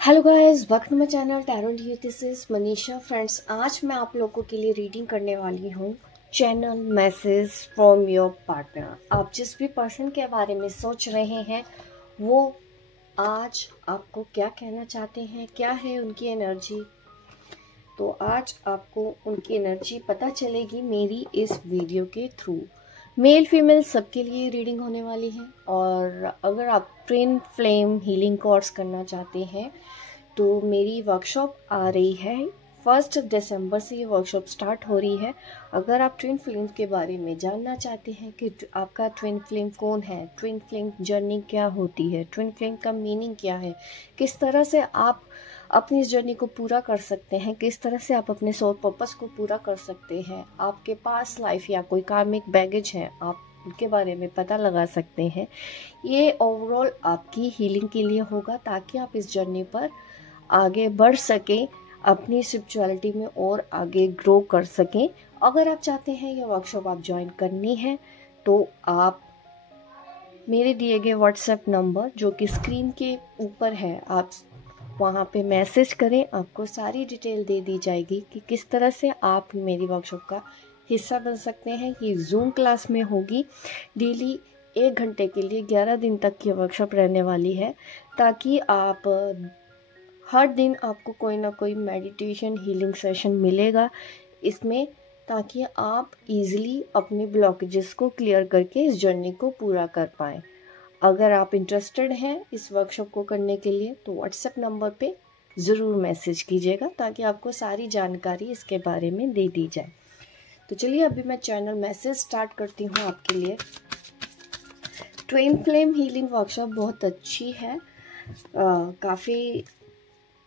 Hello guys, welcome to my channel tarot D. This is Manisha. Friends, आज मैं आप लोगों के लिए रीडिंग करने वाली हूँ channel message from your partner. आप जिस भी पर्सन के बारे में सोच रहे हैं वो आज आपको क्या कहना चाहते हैं, क्या है उनकी एनर्जी। तो आज आपको उनकी एनर्जी पता चलेगी मेरी इस वीडियो के थ्रू। मेल फीमेल सबके लिए रीडिंग होने वाली है। और अगर आप ट्विन फ्लेम हीलिंग कोर्स करना चाहते हैं तो मेरी वर्कशॉप आ रही है 1 दिसंबर से। ये वर्कशॉप स्टार्ट हो रही है। अगर आप ट्विन फ्लेम के बारे में जानना चाहते हैं कि आपका ट्विन फ्लेम कौन है, ट्विन फ्लेम जर्नी क्या होती है, ट्विन फ्लेम का मीनिंग क्या है, किस तरह से आप अपनी इस जर्नी को पूरा कर सकते हैं, किस तरह से आप अपने सोल पर्पस को पूरा कर सकते हैं, आपके पास लाइफ या कोई कार्मिक बैगेज है आप उनके बारे में पता लगा सकते हैं। ये ओवरऑल आपकी हीलिंग के लिए होगा ताकि आप इस जर्नी पर आगे बढ़ सकें, अपनी स्पिरिचुअलिटी में और आगे ग्रो कर सकें। अगर आप चाहते हैं ये वर्कशॉप आप ज्वाइन करनी है तो आप मेरे दिए गए व्हाट्सएप नंबर जो कि स्क्रीन के ऊपर है, आप वहाँ पे मैसेज करें। आपको सारी डिटेल दे दी जाएगी कि किस तरह से आप मेरी वर्कशॉप का हिस्सा बन सकते हैं। ये जूम क्लास में होगी। डेली 1 घंटे के लिए 11 दिन तक की वर्कशॉप रहने वाली है ताकि आप हर दिन आपको कोई ना कोई मेडिटेशन हीलिंग सेशन मिलेगा इसमें, ताकि आप इजीली अपने ब्लॉकेजेस को क्लियर करके इस जर्नी को पूरा कर पाएँ। अगर आप इंटरेस्टेड हैं इस वर्कशॉप को करने के लिए तो व्हाट्सएप नंबर पे ज़रूर मैसेज कीजिएगा ताकि आपको सारी जानकारी इसके बारे में दे दी जाए। तो चलिए अभी मैं चैनल मैसेज स्टार्ट करती हूँ आपके लिए। ट्विन फ्लेम हीलिंग वर्कशॉप बहुत अच्छी है। काफ़ी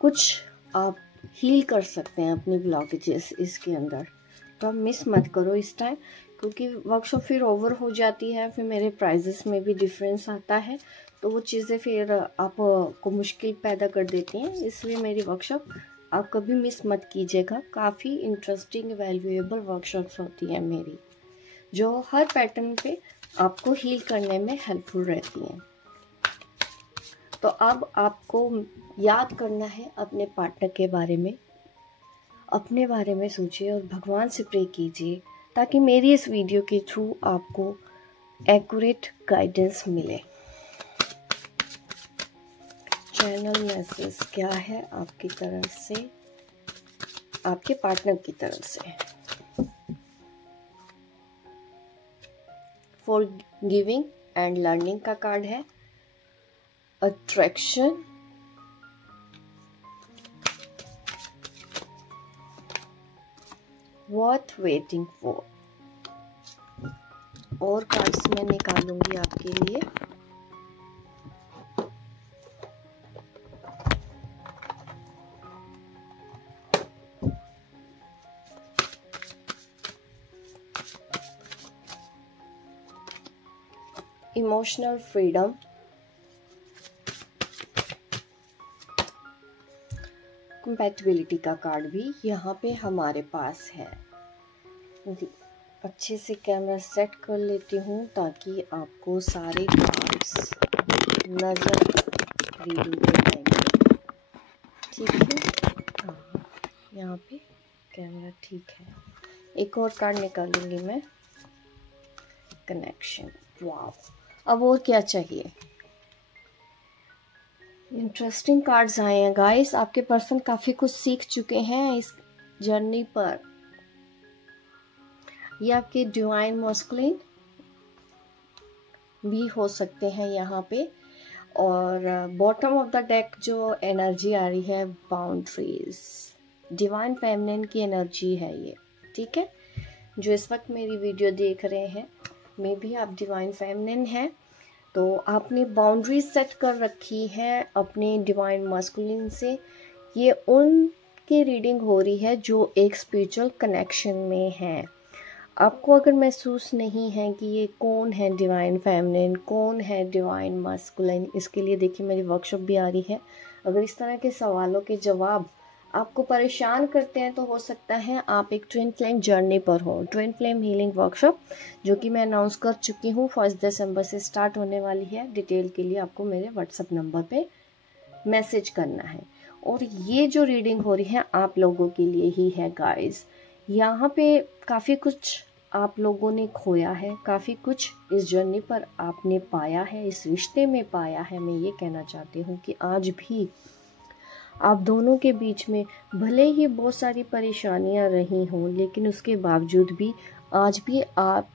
कुछ आप हील कर सकते हैं अपनी ब्लॉकेजेस इसके अंदर। तो आप मिस मत करो इस टाइम, क्योंकि वर्कशॉप फिर ओवर हो जाती है, फिर मेरे प्राइजेस में भी डिफरेंस आता है तो वो चीज़ें फिर आपको मुश्किल पैदा कर देती हैं। इसलिए मेरी वर्कशॉप आप कभी मिस मत कीजिएगा। काफ़ी इंटरेस्टिंग वैल्यूएबल वर्कशॉप्स होती हैं मेरी, जो हर पैटर्न पे आपको हील करने में हेल्पफुल रहती हैं। तो अब आपको याद करना है अपने पार्टनर के बारे में, अपने बारे में सोचिए और भगवान से प्रे कीजिए ताकि मेरी इस वीडियो के थ्रू आपको एक्यूरेट गाइडेंस मिले। चैनल मैसेज क्या है आपकी तरफ से, आपके पार्टनर की तरफ से। फॉर गिविंग एंड लर्निंग का कार्ड है, अट्रैक्शन, वर्थ वेटिंग फॉर, और कार्ड्स मैं निकालूंगी आपके लिए। इमोशनल फ्रीडम, कंपैटिबिलिटी का कार्ड भी यहाँ पे हमारे पास है। अच्छे से कैमरा सेट कर लेती हूँ ताकि आपको सारे कार्ड्स नज़र रीडिंग के टाइम पे ठीक है। हाँ, यहाँ पे कैमरा ठीक है। एक और कार्ड निकालूंगी मैं, कनेक्शन। वाव, अब और क्या चाहिए। इंटरेस्टिंग कार्ड्स आए हैं गाइस। आपके पर्सन काफ़ी कुछ सीख चुके हैं इस जर्नी पर। ये आपके डिवाइन मस्कुलिन भी हो सकते हैं यहाँ पे। और बॉटम ऑफ द डेक जो एनर्जी आ रही है, बाउंड्रीज, डिवाइन फेमिनिन की एनर्जी है ये, ठीक है। जो इस वक्त मेरी वीडियो देख रहे हैं, मे भी आप डिवाइन फेमिनिन हैं तो आपने बाउंड्रीज सेट कर रखी है अपने डिवाइन मस्कुलिन से। ये उनकी रीडिंग हो रही है जो एक स्पिरिचुअल कनेक्शन में है। आपको अगर महसूस नहीं है कि ये कौन है डिवाइन फेमिनिन, कौन है डिवाइन मस्कुलिन, इसके लिए देखिए मेरी वर्कशॉप भी आ रही है। अगर इस तरह के सवालों के जवाब आपको परेशान करते हैं तो हो सकता है आप एक ट्विन फ्लेम जर्नी पर हो। ट्विन फ्लेम हीलिंग वर्कशॉप जो कि मैं अनाउंस कर चुकी हूँ 1 दिसंबर से स्टार्ट होने वाली है। डिटेल के लिए आपको मेरे व्हाट्सएप नंबर पे मैसेज करना है। और ये जो रीडिंग हो रही है आप लोगों के लिए ही है गाइस। यहाँ पे काफ़ी कुछ आप लोगों ने खोया है, काफ़ी कुछ इस जर्नी पर आपने पाया है, इस रिश्ते में पाया है। मैं ये कहना चाहती हूँ कि आज भी आप दोनों के बीच में भले ही बहुत सारी परेशानियां रही हों, लेकिन उसके बावजूद भी आज भी आप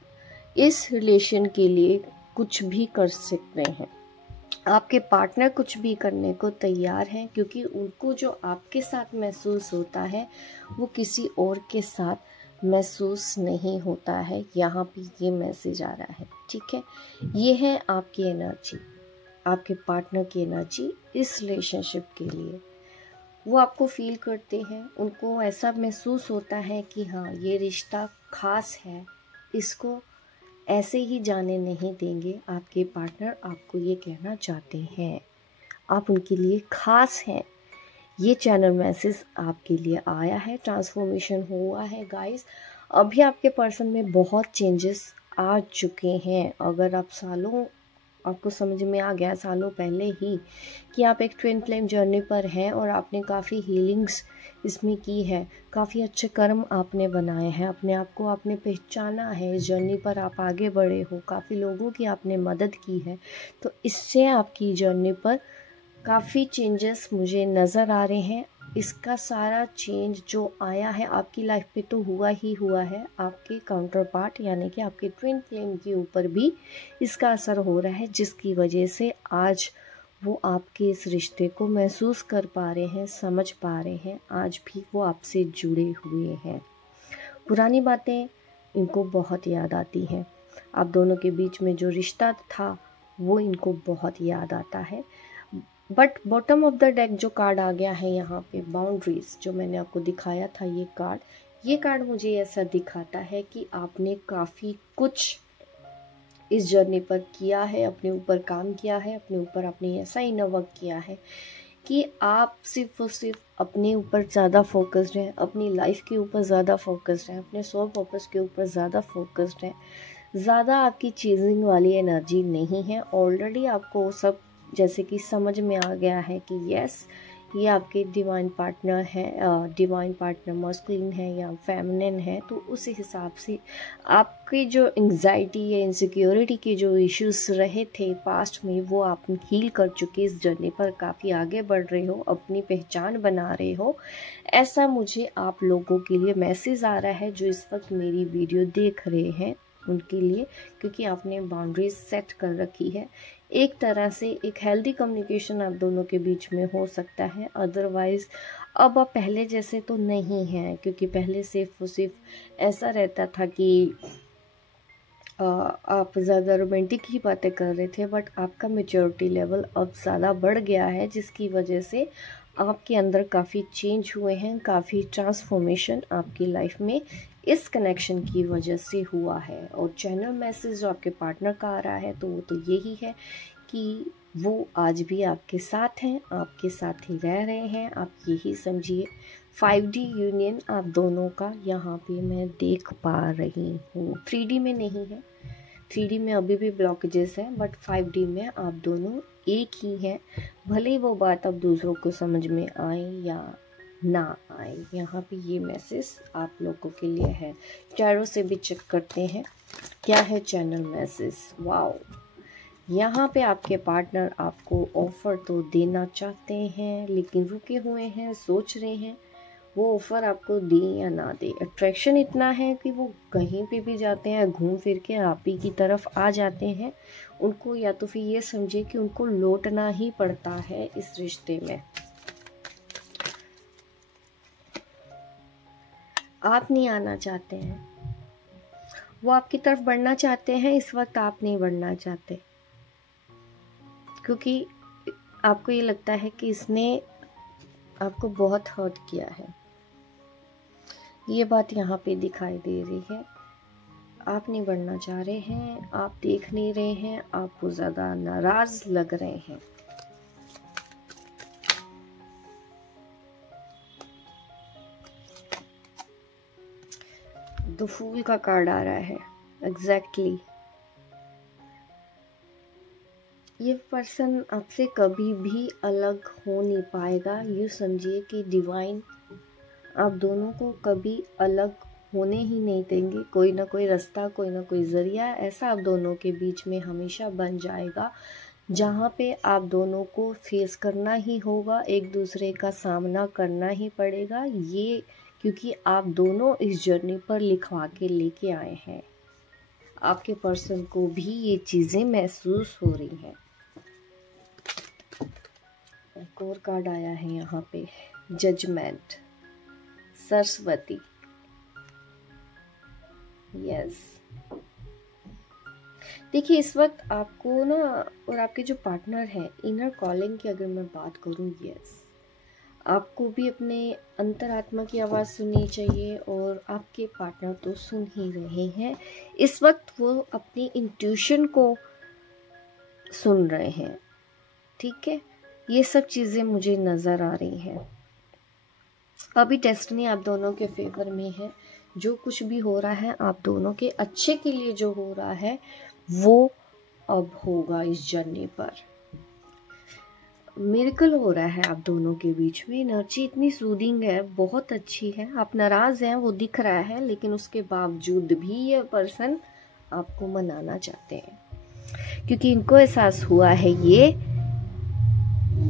इस रिलेशन के लिए कुछ भी कर सकते हैं। आपके पार्टनर कुछ भी करने को तैयार हैं, क्योंकि उनको जो आपके साथ महसूस होता है वो किसी और के साथ महसूस नहीं होता है। यहाँ पे ये मैसेज आ रहा है, ठीक है। ये है आपकी एनर्जी, आपके पार्टनर की एनर्जी इस रिलेशनशिप के लिए। वो आपको फील करते हैं, उनको ऐसा महसूस होता है कि हाँ ये रिश्ता खास है, इसको ऐसे ही जाने नहीं देंगे। आपके पार्टनर आपको ये कहना चाहते हैं, आप उनके लिए खास हैं। ये चैनल मैसेज आपके लिए आया है, ट्रांसफॉर्मेशन हुआ है गाइस। अभी आपके पर्सन में बहुत चेंजेस आ चुके हैं। अगर आप सालों, आपको समझ में आ गया सालों पहले ही कि आप एक ट्विन फ्लेम जर्नी पर हैं और आपने काफ़ी हीलिंग्स इसमें की है, काफ़ी अच्छे कर्म आपने बनाए हैं, अपने आप को आपने पहचाना है, इस जर्नी पर आप आगे बढ़े हो, काफ़ी लोगों की आपने मदद की है। तो इससे आपकी जर्नी पर काफ़ी चेंजेस मुझे नज़र आ रहे हैं। इसका सारा चेंज जो आया है आपकी लाइफ पे तो हुआ ही हुआ है, आपके काउंटर पार्ट यानी कि आपके ट्विन फ्लेम के ऊपर भी इसका असर हो रहा है, जिसकी वजह से आज वो आपके इस रिश्ते को महसूस कर पा रहे हैं, समझ पा रहे हैं। आज भी वो आपसे जुड़े हुए हैं। पुरानी बातें इनको बहुत याद आती हैं। आप दोनों के बीच में जो रिश्ता था वो इनको बहुत याद आता है। But bottom of the deck जो कार्ड आ गया है यहाँ पे, बाउंड्रीज, जो मैंने आपको दिखाया था ये कार्ड मुझे ऐसा दिखाता है कि आपने काफ़ी कुछ इस जर्नी पर किया है, अपने ऊपर काम किया है, अपने ऊपर आपने ऐसा इनर वर्क किया है कि आप सिर्फ और सिर्फ अपने ऊपर ज़्यादा फोकस्ड हैं, अपनी लाइफ के ऊपर ज़्यादा फोकस्ड हैं, अपने सोल पर्पस के ऊपर ज़्यादा फोकस्ड हैं। ज़्यादा आपकी चीजिंग वाली एनर्जी नहीं है। ऑलरेडी आपको सब जैसे कि समझ में आ गया है कि यस ये आपके डिवाइन पार्टनर है, डिवाइन पार्टनर मस्कुलिन है या फेमिनिन है। तो उस हिसाब से आपकी जो एंग्जाइटी या इनसिक्योरिटी के जो इश्यूज रहे थे पास्ट में, वो आप हील कर चुके, इस जर्नी पर काफ़ी आगे बढ़ रहे हो, अपनी पहचान बना रहे हो। ऐसा मुझे आप लोगों के लिए मैसेज आ रहा है जो इस वक्त मेरी वीडियो देख रहे हैं उनके लिए, क्योंकि आपने बाउंड्रीज सेट कर रखी है। एक तरह से एक हेल्दी कम्युनिकेशन आप दोनों के बीच में हो सकता है। अदरवाइज अब आप पहले जैसे तो नहीं हैं, क्योंकि पहले सिर्फ ऐसा रहता था कि आप ज़्यादा रोमांटिक ही बातें कर रहे थे। बट आपका मैच्योरिटी लेवल अब ज़्यादा बढ़ गया है, जिसकी वजह से आपके अंदर काफ़ी चेंज हुए हैं, काफ़ी ट्रांसफॉर्मेशन आपकी लाइफ में इस कनेक्शन की वजह से हुआ है। और चैनल मैसेज जो आपके पार्टनर का आ रहा है तो वो तो यही है कि वो आज भी आपके साथ हैं, आपके साथ ही रह रहे हैं। आप यही समझिए 5D यूनियन आप दोनों का यहाँ पे मैं देख पा रही हूँ। 3D में नहीं है, 3D में अभी भी ब्लॉकेजेस हैं, बट 5D में आप दोनों एक ही हैं। भले वो बात अब दूसरों को समझ में आए या ना आए। यहाँ पे ये मैसेज आप लोगों के लिए है। टैरो से भी चेक करते हैं क्या है चैनल मैसेज। वाओ, यहाँ पे आपके पार्टनर आपको ऑफर तो देना चाहते हैं, लेकिन रुके हुए हैं, सोच रहे हैं वो ऑफर आपको दे या ना दे। अट्रैक्शन इतना है कि वो कहीं पे भी जाते हैं घूम फिर के आप ही की तरफ आ जाते हैं। उनको या तो फिर ये समझे कि उनको लौटना ही पड़ता है इस रिश्ते में। आप नहीं आना चाहते हैं, वो आपकी तरफ बढ़ना चाहते हैं, इस वक्त आप नहीं बढ़ना चाहते, क्योंकि आपको ये लगता है कि इसने आपको बहुत हर्ट किया है। ये बात यहाँ पे दिखाई दे रही है। आप नहीं बढ़ना चाह रहे हैं, आप देख नहीं रहे हैं, आपको ज़्यादा नाराज लग रहे हैं। द फूल का कार्ड आ रहा है एग्जैक्टली। ये पर्सन आपसे कभी भी अलग हो नहीं पाएगा। यूँ समझिए कि डिवाइन आप दोनों को कभी अलग होने ही नहीं देंगे। कोई ना कोई रास्ता, कोई ना कोई ज़रिया ऐसा आप दोनों के बीच में हमेशा बन जाएगा, जहाँ पे आप दोनों को फेस करना ही होगा, एक दूसरे का सामना करना ही पड़ेगा। ये क्योंकि आप दोनों इस जर्नी पर लिखवा के लेके आए हैं। आपके पर्सन को भी ये चीज़ें महसूस हो रही हैं। एक और कार्ड आया है यहाँ पे, जजमेंट, सरस्वती। यस, देखिए इस वक्त आपको ना और आपके जो पार्टनर है, इनर कॉलिंग की अगर मैं बात करूँ, यस, आपको भी अपने अंतरात्मा की आवाज़ सुननी चाहिए और आपके पार्टनर तो सुन ही रहे हैं। इस वक्त वो अपनी इंट्यूशन को सुन रहे हैं, ठीक है। ये सब चीज़ें मुझे नज़र आ रही हैं। अभी डेस्टिनी आप दोनों के फेवर में है। जो कुछ भी हो रहा है आप दोनों के अच्छे के लिए जो हो रहा है वो अब होगा। इस जर्नी पर मिरेकल हो रहा है आप दोनों के बीच में। एनर्जी इतनी सूदिंग है, बहुत अच्छी है। आप नाराज हैं वो दिख रहा है, लेकिन उसके बावजूद भी ये पर्सन आपको मनाना चाहते हैं, क्योंकि इनको एहसास हुआ है ये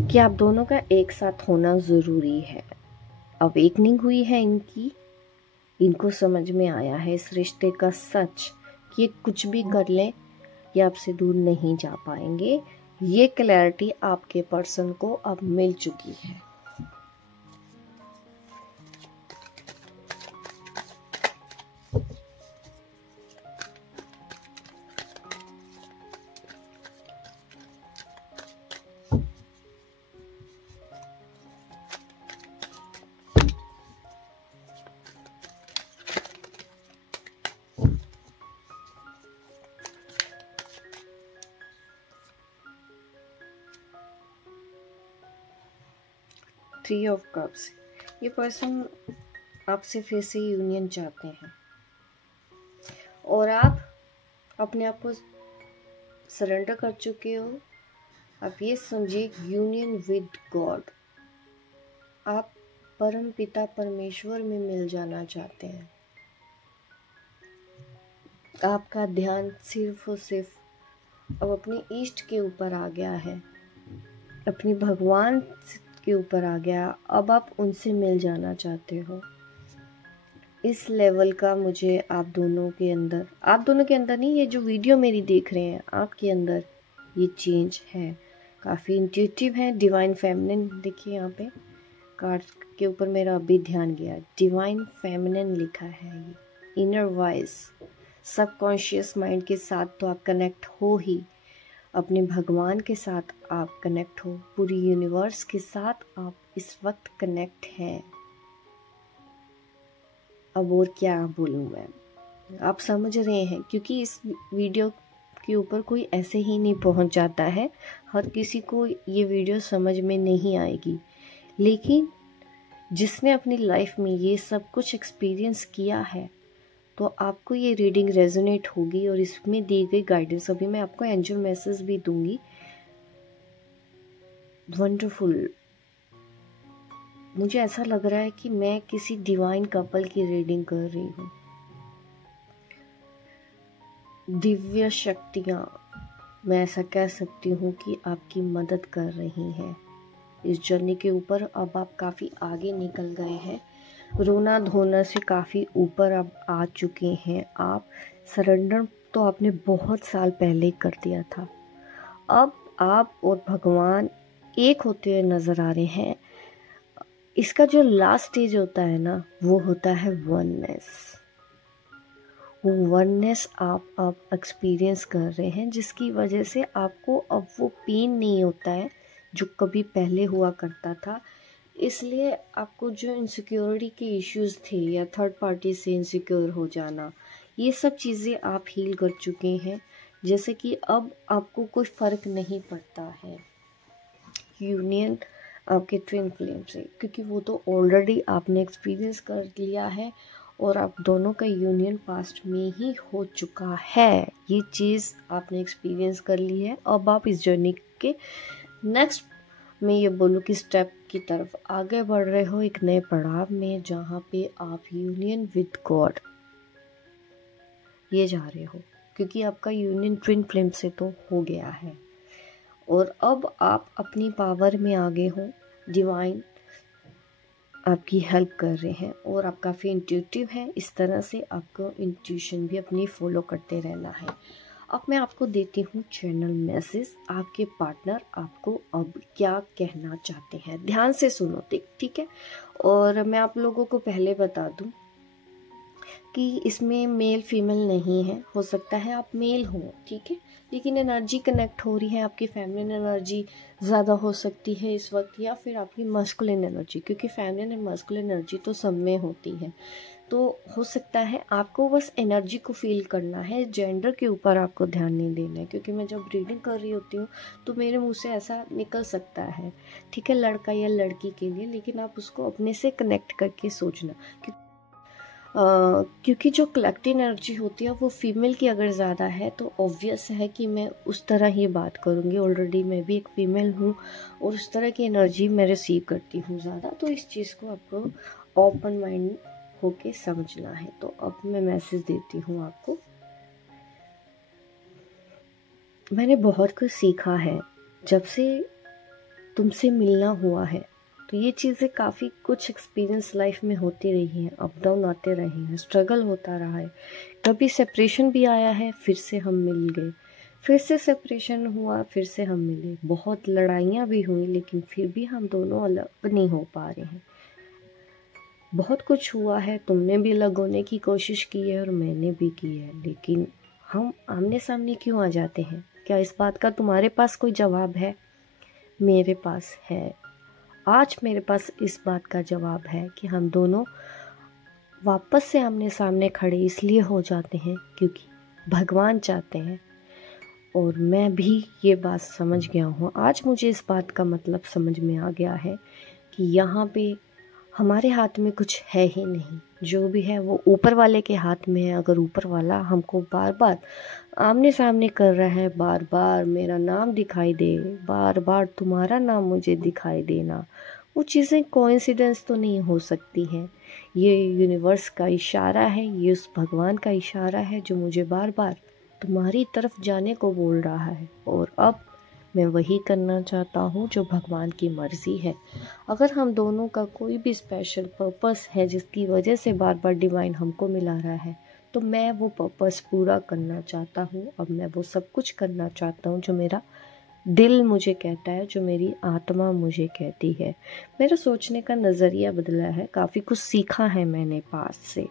कि आप दोनों का एक साथ होना ज़रूरी है। अवेकनिंग हुई है इनकी, इनको समझ में आया है इस रिश्ते का सच कि कुछ भी कर लें ये आपसे दूर नहीं जा पाएंगे। ये क्लैरिटी आपके पर्सन को अब मिल चुकी है। थ्री ऑफ कप्स, ये पर्सन आपसे फिर से यूनियन चाहते हैं और आप अपने आप को सरेंडर कर चुके हो। आप ये समझिए यूनियन विद गॉड, आप परम पिता परमेश्वर में मिल जाना चाहते हैं। आपका ध्यान सिर्फ और सिर्फ अब अपने इष्ट के ऊपर आ गया है, अपने भगवान के ऊपर आ गया। अब आप उनसे मिल जाना चाहते हो। इस लेवल का मुझे आप दोनों के अंदर नहीं, ये जो वीडियो मेरी देख रहे हैं आपके अंदर ये चेंज है। काफ़ी इंट्यूटिव है, डिवाइन फेमिनिन। देखिए यहाँ पे कार्ड के ऊपर मेरा अभी ध्यान गया, डिवाइन फेमिनिन लिखा है। ये इनर वॉइस, सबकॉन्शियस माइंड के साथ तो आप कनेक्ट हो ही, अपने भगवान के साथ आप कनेक्ट हो, पूरी यूनिवर्स के साथ आप इस वक्त कनेक्ट हैं। अब और क्या बोलूँ मैं, आप समझ रहे हैं, क्योंकि इस वीडियो के ऊपर कोई ऐसे ही नहीं पहुंच जाता है। हर किसी को ये वीडियो समझ में नहीं आएगी, लेकिन जिसने अपनी लाइफ में ये सब कुछ एक्सपीरियंस किया है तो आपको ये रीडिंग रेजोनेट होगी। और इसमें दी गई गाइडेंस, अभी मैं आपको एंजल मैसेज भी दूंगी। वंडरफुल, मुझे ऐसा लग रहा है कि मैं किसी डिवाइन कपल की रीडिंग कर रही हूँ। दिव्य शक्तियाँ, मैं ऐसा कह सकती हूँ कि आपकी मदद कर रही हैं इस जर्नी के ऊपर। अब आप काफ़ी आगे निकल गए हैं, रोना धोना से काफ़ी ऊपर अब आ चुके हैं आप। सरेंडर तो आपने बहुत साल पहले कर दिया था। अब आप और भगवान एक होते हुए नज़र आ रहे हैं। इसका जो लास्ट स्टेज होता है ना, वो होता है वननेस। वो वननेस आप अब एक्सपीरियंस कर रहे हैं, जिसकी वजह से आपको अब वो पेन नहीं होता है जो कभी पहले हुआ करता था। इसलिए आपको जो इनसिक्योरिटी के इश्यूज़ थे या थर्ड पार्टी से इनसिक्योर हो जाना, ये सब चीज़ें आप हील कर चुके हैं। जैसे कि अब आपको कोई फ़र्क नहीं पड़ता है यूनियन आपके ट्विन फ्लेम से, क्योंकि वो तो ऑलरेडी आपने एक्सपीरियंस कर लिया है और आप दोनों का यूनियन पास्ट में ही हो चुका है। ये चीज़ आपने एक्सपीरियंस कर ली है। अब आप इस जर्नी के नेक्स्ट, मैं ये बोलूँ कि स्टेप की तरफ आगे बढ़ रहे हो, एक नए पड़ाव में, जहाँ पे आप यूनियन विद गॉड ये जा रहे हो, क्योंकि आपका यूनियन ट्विन फ्लेम से तो हो गया है और अब आप अपनी पावर में आगे हो। डिवाइन आपकी हेल्प कर रहे हैं और आप काफ़ी इंट्यूटिव हैं। इस तरह से आपको इंट्यूशन भी अपनी फॉलो करते रहना है। अब मैं आपको देती हूँ चैनल मैसेज, आपके पार्टनर आपको अब क्या कहना चाहते हैं। ध्यान से सुनो, ठीक है। और मैं आप लोगों को पहले बता दूँ कि इसमें मेल फीमेल नहीं है, हो सकता है आप मेल हो, ठीक है, लेकिन एनर्जी कनेक्ट हो रही है। आपकी फेमिनिन एनर्जी ज़्यादा हो सकती है इस वक्त, या फिर आपकी मस्कुलिन एनर्जी, क्योंकि फेमिनिन और मस्कुलिन एनर्जी तो सब में होती है। तो हो सकता है आपको बस एनर्जी को फील करना है, जेंडर के ऊपर आपको ध्यान नहीं देना है, क्योंकि मैं जब रीडिंग कर रही होती हूँ तो मेरे मुंह से ऐसा निकल सकता है, ठीक है, लड़का या लड़की के लिए, लेकिन आप उसको अपने से कनेक्ट करके सोचना। क्योंकि जो कलेक्टिव एनर्जी होती है वो फीमेल की अगर ज़्यादा है तो ऑब्वियस है कि मैं उस तरह ही बात करूँगी। ऑलरेडी मैं भी एक फ़ीमेल हूँ और उस तरह की एनर्जी मैं रिसीव करती हूँ ज़्यादा, तो इस चीज़ को आपको ओपन माइंड होके समझना है। तो अब मैं मैसेज देती हूँ आपको। मैंने बहुत कुछ सीखा है जब से तुमसे मिलना हुआ है, तो ये चीज़ें काफ़ी कुछ एक्सपीरियंस लाइफ में होती रही हैं, अप डाउन आते रहे हैं, स्ट्रगल होता रहा है, कभी सेपरेशन भी आया है, फिर से हम मिल गए, फिर से सेपरेशन हुआ, फिर से हम मिले, बहुत लड़ाइयाँ भी हुई, लेकिन फिर भी हम दोनों अलग नहीं हो पा रहे हैं। बहुत कुछ हुआ है, तुमने भी अलग होने की कोशिश की है और मैंने भी की है, लेकिन हम आमने सामने क्यों आ जाते हैं? क्या इस बात का तुम्हारे पास कोई जवाब है? मेरे पास है। आज मेरे पास इस बात का जवाब है कि हम दोनों वापस से आमने सामने खड़े इसलिए हो जाते हैं क्योंकि भगवान चाहते हैं, और मैं भी ये बात समझ गया हूँ। आज मुझे इस बात का मतलब समझ में आ गया है कि यहाँ पे हमारे हाथ में कुछ है ही नहीं, जो भी है वो ऊपर वाले के हाथ में है। अगर ऊपर वाला हमको बार बार आमने सामने कर रहा है, बार बार मेरा नाम दिखाई दे, बार बार तुम्हारा नाम मुझे दिखाई देना, वो चीज़ें कोइंसिडेंस तो नहीं हो सकती हैं। ये यूनिवर्स का इशारा है, ये उस भगवान का इशारा है जो मुझे बार बार तुम्हारी तरफ जाने को बोल रहा है, और अब मैं वही करना चाहता हूँ जो भगवान की मर्ज़ी है। अगर हम दोनों का कोई भी स्पेशल पर्पस है जिसकी वजह से बार बार डिवाइन हमको मिला रहा है, तो मैं वो पर्पस पूरा करना चाहता हूँ। अब मैं वो सब कुछ करना चाहता हूँ जो मेरा दिल मुझे कहता है, जो मेरी आत्मा मुझे कहती है। मेरा सोचने का नज़रिया बदला है, काफ़ी कुछ सीखा है मैंने पास्ट से,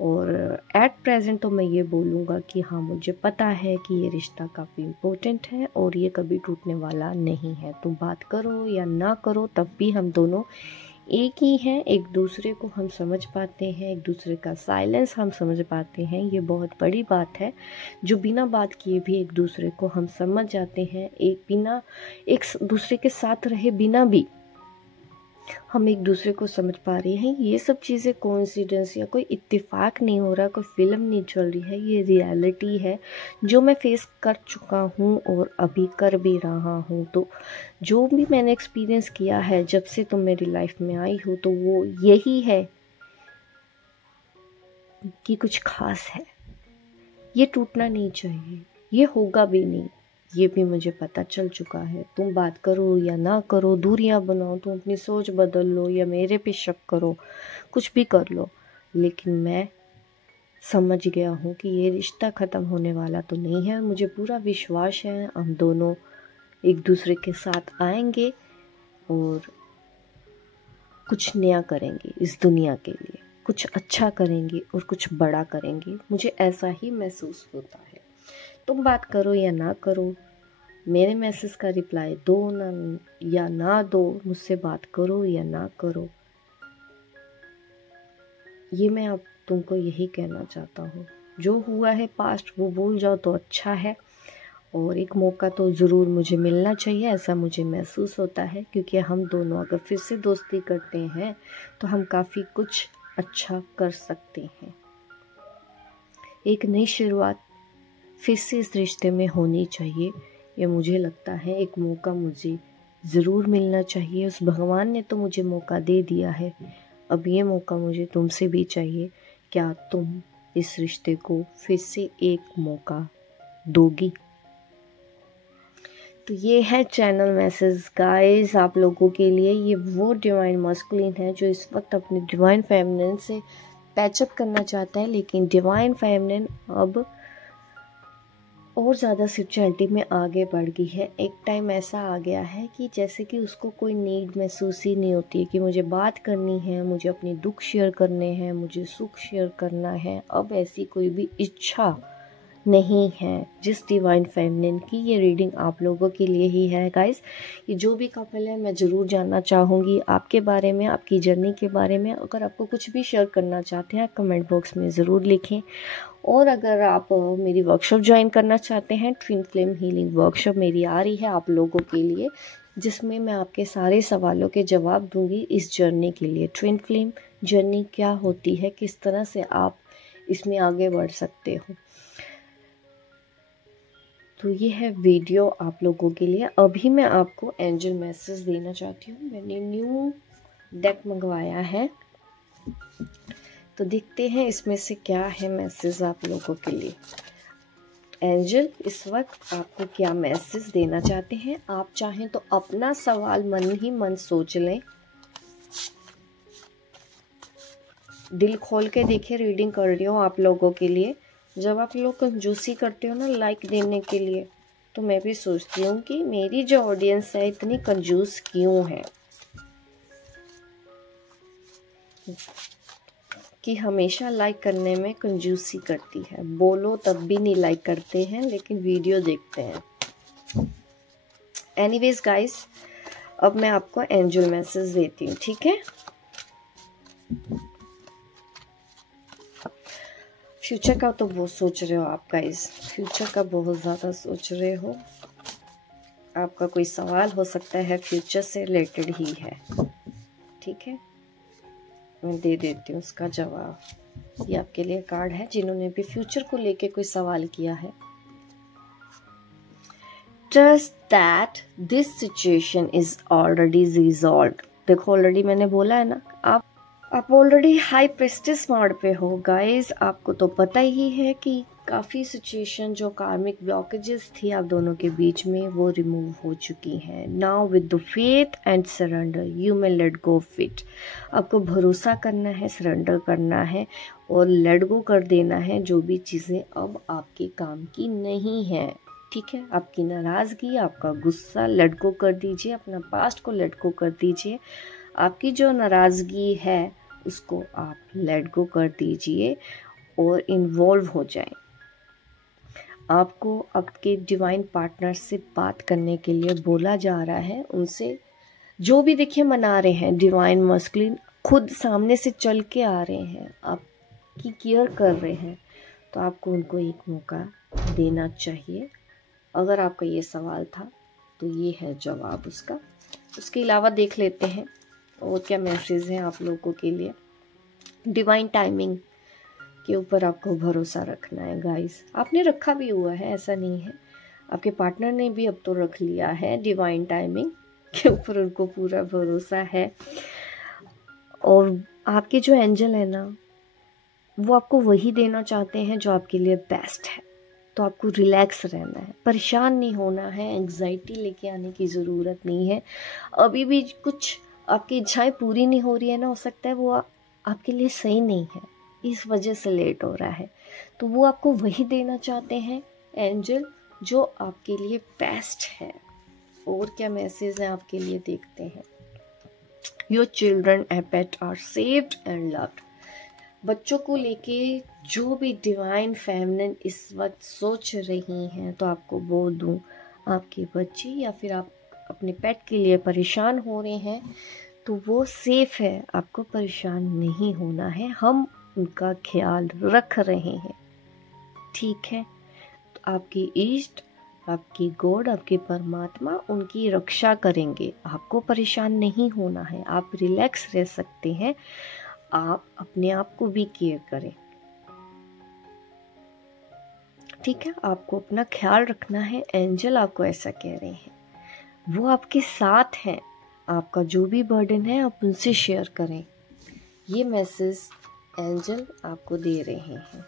और एट प्रेजेंट तो मैं ये बोलूँगा कि हाँ, मुझे पता है कि ये रिश्ता काफ़ी इम्पोर्टेंट है और ये कभी टूटने वाला नहीं है। तुम बात करो या ना करो, तब भी हम दोनों एक ही हैं, एक दूसरे को हम समझ पाते हैं, एक दूसरे का साइलेंस हम समझ पाते हैं। ये बहुत बड़ी बात है, जो बिना बात किए भी एक दूसरे को हम समझ जाते हैं। एक दूसरे के साथ रहे बिना भी हम एक दूसरे को समझ पा रहे हैं। ये सब चीज़ें कोइंसिडेंस या कोई इत्तेफाक नहीं हो रहा, कोई फिल्म नहीं चल रही है, ये रियलिटी है जो मैं फेस कर चुका हूँ और अभी कर भी रहा हूँ। तो जो भी मैंने एक्सपीरियंस किया है जब से तुम मेरी लाइफ में आई हो, तो वो यही है कि कुछ खास है, ये टूटना नहीं चाहिए, ये होगा भी नहीं, ये भी मुझे पता चल चुका है। तुम बात करो या ना करो, दूरियां बनाओ, तुम अपनी सोच बदल लो या मेरे पे शक करो, कुछ भी कर लो, लेकिन मैं समझ गया हूँ कि ये रिश्ता ख़त्म होने वाला तो नहीं है। मुझे पूरा विश्वास है हम दोनों एक दूसरे के साथ आएंगे और कुछ नया करेंगे इस दुनिया के लिए, कुछ अच्छा करेंगे और कुछ बड़ा करेंगे। मुझे ऐसा ही महसूस होता है। तुम बात करो या ना करो, मेरे मैसेज का रिप्लाई दो ना या ना दो, मुझसे बात करो या ना करो, ये मैं अब तुमको यही कहना चाहता हूँ। जो हुआ है पास्ट वो भूल जाओ तो अच्छा है, और एक मौका तो ज़रूर मुझे मिलना चाहिए, ऐसा मुझे महसूस होता है, क्योंकि हम दोनों अगर फिर से दोस्ती करते हैं तो हम काफ़ी कुछ अच्छा कर सकते हैं। एक नई शुरुआत फिर से इस रिश्ते में होनी चाहिए, ये मुझे लगता है। एक मौका मुझे ज़रूर मिलना चाहिए। उस भगवान ने तो मुझे मौका दे दिया है, अब ये मौका मुझे तुमसे भी चाहिए। क्या तुम इस रिश्ते को फिर से एक मौका दोगी? तो ये है चैनल मैसेज गाइस आप लोगों के लिए। ये वो डिवाइन मस्कुलिन है जो इस वक्त अपने डिवाइन फेमिनिन से पैचअप करना चाहता है, लेकिन डिवाइन फेमिनिन अब और ज़्यादा स्पिरिचुअलिटी में आगे बढ़ गई है। एक टाइम ऐसा आ गया है कि जैसे कि उसको कोई नीड महसूस ही नहीं होती है कि मुझे बात करनी है, मुझे अपने दुख शेयर करने हैं, मुझे सुख शेयर करना है। अब ऐसी कोई भी इच्छा नहीं है जिस डिवाइन फेमिनिन की। ये रीडिंग आप लोगों के लिए ही है गाइस। ये जो भी कपल है, मैं ज़रूर जानना चाहूँगी आपके बारे में, आपकी जर्नी के बारे में। अगर आपको कुछ भी शेयर करना चाहते हैं कमेंट बॉक्स में ज़रूर लिखें। और अगर आप मेरी वर्कशॉप ज्वाइन करना चाहते हैं, ट्विन फ्लेम हीलिंग वर्कशॉप मेरी आ रही है आप लोगों के लिए, जिसमें मैं आपके सारे सवालों के जवाब दूंगी इस जर्नी के लिए। ट्विन फ्लेम जर्नी क्या होती है, किस तरह से आप इसमें आगे बढ़ सकते हो। तो ये है वीडियो आप लोगों के लिए। अभी मैं आपको एंजल मैसेज देना चाहती हूँ। मैंने न्यू डेक मंगवाया है, तो देखते हैं इसमें से क्या है मैसेज आप लोगों के लिए। एंजल इस वक्त आपको क्या मैसेज देना चाहते हैं। आप चाहें तो अपना सवाल मन ही मन सोच लें, दिल खोल के देखिए। रीडिंग कर रही हूँ आप लोगों के लिए। जब आप लोग कंजूसी करते हो ना लाइक देने के लिए, तो मैं भी सोचती हूँ कि मेरी जो ऑडियंस है इतनी कंजूस क्यों है, कि हमेशा लाइक करने में कंजूसी करती है। बोलो तब भी नहीं लाइक करते हैं, लेकिन वीडियो देखते हैं। एनीवेज गाइस, अब मैं आपको एंजल मैसेज देती हूँ, ठीक है। फ्यूचर का तो बहुत सोच रहे हो आप गाइस, फ्यूचर का बहुत ज़्यादा सोच रहे हो। आपका कोई सवाल हो सकता है फ्यूचर से रिलेटेड ही है, ठीक है। मैं दे देती हूँ उसका जवाब। ये आपके लिए कार्ड है जिन्होंने भी फ्यूचर को लेके कोई सवाल किया है। Trust that this situation is already resolved। देखो ऑलरेडी मैंने बोला है ना, आप ऑलरेडी हाई प्रेस्टिस मोड पे हो गाइस। आपको तो पता ही है कि काफ़ी सिचुएशन जो कार्मिक ब्लॉकेजेस थी आप दोनों के बीच में, वो रिमूव हो चुकी हैं। Now with the faith and surrender you may let go of it. आपको भरोसा करना है, सरेंडर करना है और लेट गो कर देना है जो भी चीज़ें अब आपके काम की नहीं है, ठीक है। आपकी नाराज़गी, आपका गुस्सा लेट गो कर दीजिए, अपना पास्ट को लेट गो कर दीजिए। आपकी जो नाराज़गी है उसको आप लेट गो कर दीजिए और इन्वॉल्व हो जाएं। आपको आपके डिवाइन पार्टनर से बात करने के लिए बोला जा रहा है। उनसे जो भी देखिए मना रहे हैं, डिवाइन मस्कुलिन खुद सामने से चल के आ रहे हैं, आपकी केयर कर रहे हैं, तो आपको उनको एक मौका देना चाहिए। अगर आपका ये सवाल था तो ये है जवाब उसका। उसके अलावा देख लेते हैं और क्या मैसेज है आप लोगों के लिए। डिवाइन टाइमिंग के ऊपर आपको भरोसा रखना है गाइस। आपने रखा भी हुआ है, ऐसा नहीं है। आपके पार्टनर ने भी अब तो रख लिया है। डिवाइन टाइमिंग के ऊपर उनको पूरा भरोसा है। और आपके जो एंजल है ना, वो आपको वही देना चाहते हैं जो आपके लिए बेस्ट है। तो आपको रिलैक्स रहना है, परेशान नहीं होना है, एंग्जाइटी लेके आने की ज़रूरत नहीं है। अभी भी कुछ आपकी इच्छाएं पूरी नहीं हो रही है ना, हो सकता है वो आपके लिए सही नहीं है, इस वजह से लेट हो रहा है। तो वो आपको वही देना चाहते हैं एंजल जो आपके लिए बेस्ट है। और क्या मैसेज है आपके लिए, देखते हैं। Your children and pet are saved and loved. बच्चों को लेके जो भी डिवाइन फेमिनिन इस वक्त सोच रही हैं, तो आपको बोल दूं, आपके बच्चे या फिर आप अपने पेट के लिए परेशान हो रहे हैं, तो वो सेफ है, आपको परेशान नहीं होना है। हम उनका ख्याल रख रहे हैं, ठीक है। तो आपकी इष्ट, आपकी गॉड, आपके परमात्मा उनकी रक्षा करेंगे। आपको परेशान नहीं होना है, आप रिलैक्स रह सकते हैं। आप अपने आप को भी केयर करें। ठीक है, आपको अपना ख्याल रखना है। एंजल आपको ऐसा कह रहे हैं, वो आपके साथ हैं। आपका जो भी बर्डन है आप उनसे शेयर करें। ये मैसेज एंजल आपको दे रहे हैं।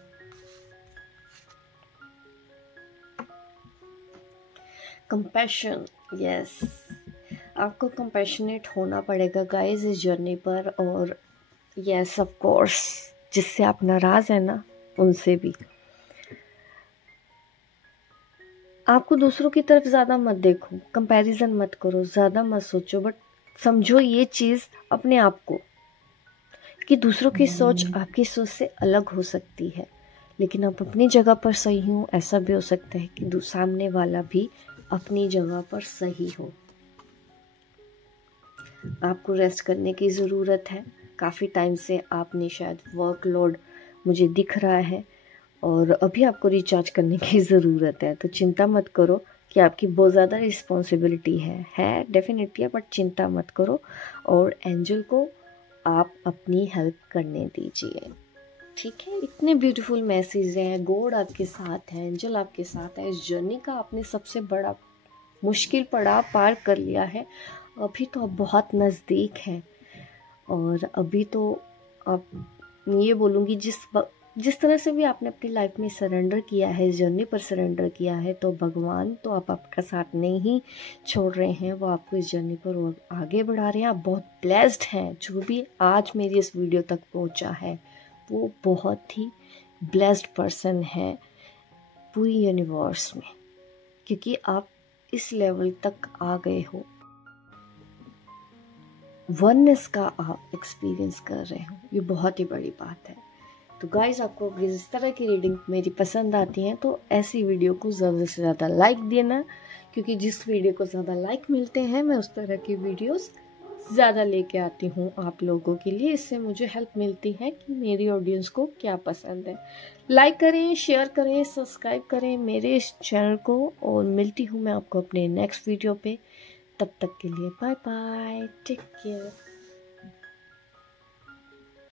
कंपैशन, यस, आपको कंपैशनेट होना पड़ेगा गाइस इस जर्नी पर। और यस ऑफ कोर्स, जिससे आप नाराज हैं ना, उनसे भी। आपको दूसरों की तरफ ज़्यादा मत देखो, कंपैरिजन मत करो, ज़्यादा मत सोचो, बट समझो ये चीज़ अपने आप को कि दूसरों की सोच आपकी सोच से अलग हो सकती है, लेकिन आप अपनी जगह पर सही हो। ऐसा भी हो सकता है कि सामने वाला भी अपनी जगह पर सही हो। आपको रेस्ट करने की ज़रूरत है। काफ़ी टाइम से आपने शायद वर्कलोड मुझे दिख रहा है और अभी आपको रिचार्ज करने की ज़रूरत है। तो चिंता मत करो कि आपकी बहुत ज़्यादा रिस्पॉन्सिबिलिटी है डेफिनेटली, बट चिंता मत करो और एंजल को आप अपनी हेल्प करने दीजिए। ठीक है, इतने ब्यूटीफुल मैसेज हैं। गॉड आपके साथ है, एंजल आपके साथ है। इस जर्नी का आपने सबसे बड़ा मुश्किल पड़ाव पार कर लिया है। अभी तो आप बहुत नज़दीक हैं और अभी तो आप, ये बोलूँगी, जिस तरह से भी आपने अपनी लाइफ में सरेंडर किया है, इस जर्नी पर सरेंडर किया है, तो भगवान तो आपका साथ नहीं छोड़ रहे हैं, वो आपको इस जर्नी पर आगे बढ़ा रहे हैं। आप बहुत ब्लेस्ड हैं। जो भी आज मेरी इस वीडियो तक पहुंचा है वो बहुत ही ब्लेस्ड पर्सन है पूरी यूनिवर्स में, क्योंकि आप इस लेवल तक आ गए हो। वननेस का आप एक्सपीरियंस कर रहे हो, ये बहुत ही बड़ी बात है। तो गाइस, आपको अगर इस तरह की रीडिंग मेरी पसंद आती है तो ऐसी वीडियो को ज़्यादा से ज़्यादा लाइक देना, क्योंकि जिस वीडियो को ज़्यादा लाइक मिलते हैं मैं उस तरह की वीडियोस ज़्यादा लेके आती हूँ आप लोगों के लिए। इससे मुझे हेल्प मिलती है कि मेरी ऑडियंस को क्या पसंद है। लाइक करें, शेयर करें, सब्सक्राइब करें मेरे इस चैनल को, और मिलती हूँ मैं आपको अपने नेक्स्ट वीडियो पे। तब तक के लिए बाय बाय, टेक केयर।